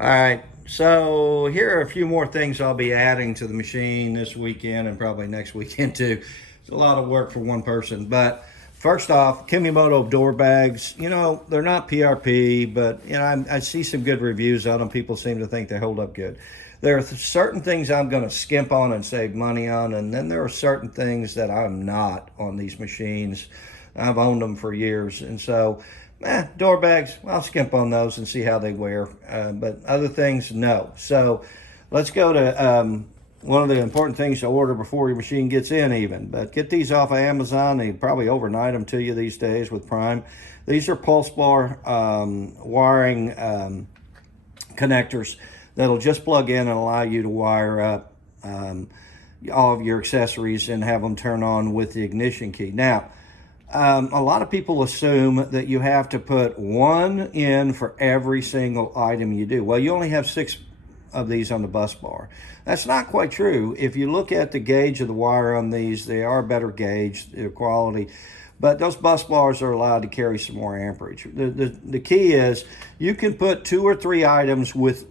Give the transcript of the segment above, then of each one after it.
All right, so here are a few more things I'll be adding to the machine this weekend and probably next weekend too. It's a lot of work for one person, but first off, Chemi Moto door bags. They're not PRP, but I see some good reviews on them. People seem to think they hold up good. There are certain things I'm going to skimp on and save money on, and then there are certain things that I'm not on these machines. I've owned them for years, and so door bags, I'll skimp on those and see how they wear. But other things, no. So let's go to one of the important things to order before your machine gets in even. But get these off of Amazon. They probably overnight them to you these days with Prime. These are pulse bar wiring connectors that'll just plug in and allow you to wire up all of your accessories and have them turn on with the ignition key. Now, a lot of people assume that you have to put one in for every single item you do. Well, you only have 6 of these on the bus bar. That's not quite true. If you look at the gauge of the wire on these, they are better gauge, their quality, but those bus bars are allowed to carry some more amperage. The key is you can put 2 or 3 items with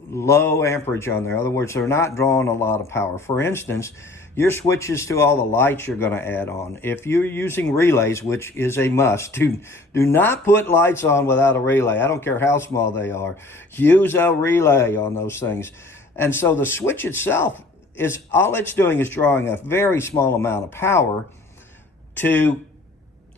low amperage on there. In other words, they're not drawing a lot of power. For instance, your switches to all the lights you're going to add on. If you're using relays, which is a must, do not put lights on without a relay. I don't care how small they are. Use a relay on those things. And so the switch itself is, all it's doing is drawing a very small amount of power to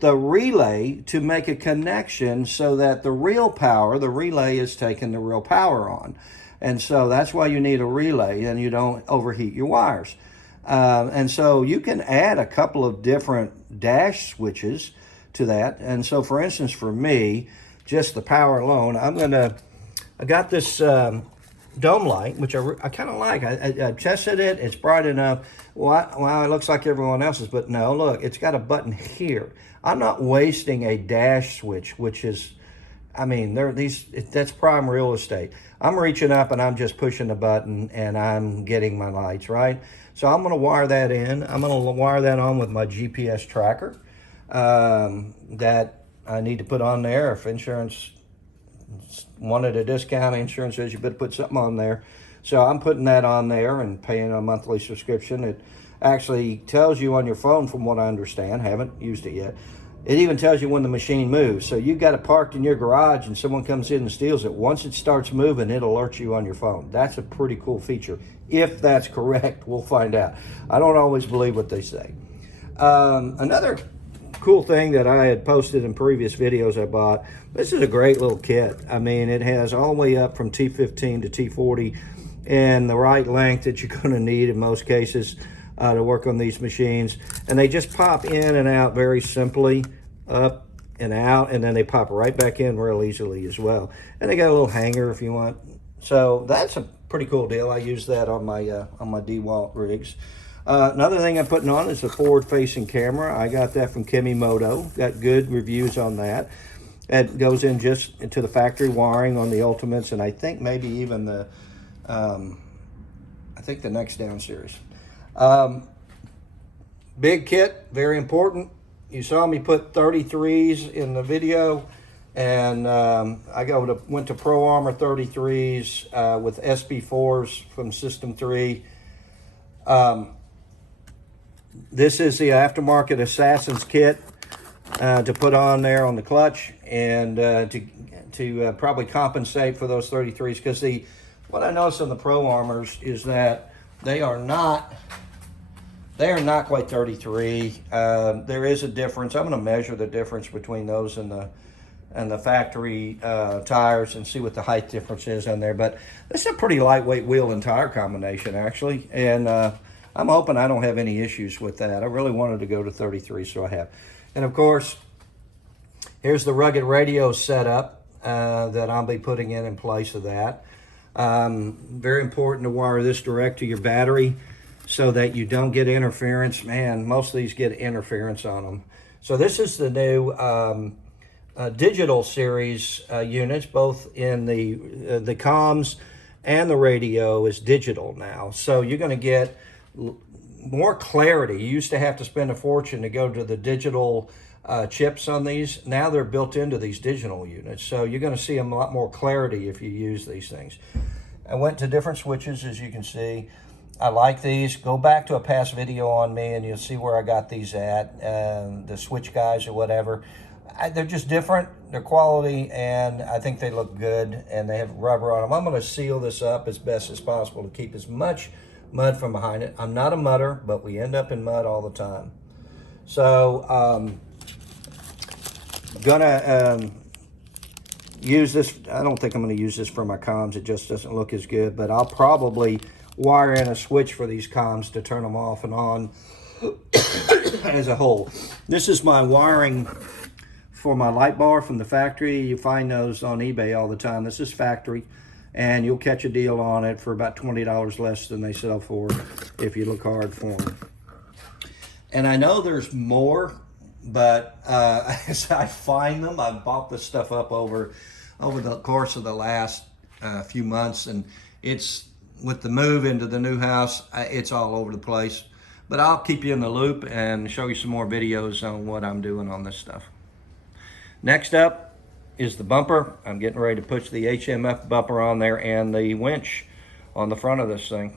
the relay to make a connection so that the real power, the relay is taking the real power on. And so that's why you need a relay and you don't overheat your wires. And so you can add a couple of different dash switches to that. And so for instance, for me, just the power alone, I got this dome light, which I kind of like. I tested it, it's bright enough. Well, it looks like everyone else's, but no, look, it's got a button here. I'm not wasting a dash switch, which is, that's prime real estate. I'm reaching up and I'm just pushing the button and I'm getting my lights, right? So I'm going to wire that in. I'm going to wire that on with my GPS tracker that I need to put on there. If insurance wanted a discount, insurance says you better put something on there. So I'm putting that on there and paying a monthly subscription. It actually tells you on your phone, from what I understand, haven't used it yet. It even tells you when the machine moves. So you got it parked in your garage and someone comes in and steals it. Once it starts moving, it alerts you on your phone. That's a pretty cool feature. If that's correct, we'll find out. I don't always believe what they say. Another cool thing that I had posted in previous videos I bought, this is a great little kit. It has all the way up from T15 to T40 and the right length that you're going to need in most cases to work on these machines. And they just pop in and out very simply, up and out, and then they pop right back in real easily as well. And they got a little hanger if you want. So that's a pretty cool deal. I use that on my DeWalt rigs. Another thing I'm putting on is a forward-facing camera. I got that from Chemi Moto. Got good reviews on that. It goes in just into the factory wiring on the Ultimates, and I think maybe even the Next Down series. Big kit, very important. You saw me put 33s in the video, and I went to Pro Armor 33s with SB4s from System 3. This is the aftermarket Assassin's kit to put on there on the clutch and to probably compensate for those 33s, because what I noticed on the Pro Armors is that they are not quite 33. There is a difference. I'm going to measure the difference between those and the factory tires and see what the height difference is on there. But this is a pretty lightweight wheel and tire combination, actually. And I'm hoping I don't have any issues with that. I really wanted to go to 33, so I have. And of course, here's the rugged radio setup that I'll be putting in place of that. Very important to wire this direct to your battery so that you don't get interference. Man, most of these get interference on them. So this is the new digital series units, both in the comms and the radio is digital now. So you're going to get more clarity. You used to have to spend a fortune to go to the digital chips on these. Now they're built into these digital units, so you're going to see a lot more clarity if you use these things. I went to different switches, as you can see. I like these. Go back to a past video on me and you'll see where I got these at, the switch guys or whatever. They're just different, they're quality, and I think they look good, and they have rubber on them. I'm going to seal this up as best as possible to keep as much mud from behind it. I'm not a mudder, but we end up in mud all the time. So gonna use this. I don't think I'm going to use this for my comms. It just doesn't look as good, but I'll probably wire in a switch for these comms to turn them off and on as a whole. This is my wiring for my light bar from the factory. You find those on eBay all the time. This is factory, and you'll catch a deal on it for about $20 less than they sell for if you look hard for them. And I know there's more, but as I find them, I've bought this stuff up over the course of the last few months, and it's, with the move into the new house, it's all over the place. But I'll keep you in the loop and show you some more videos on what I'm doing on this stuff. Next up is the bumper. I'm getting ready to push the HMF bumper on there and the winch on the front of this thing.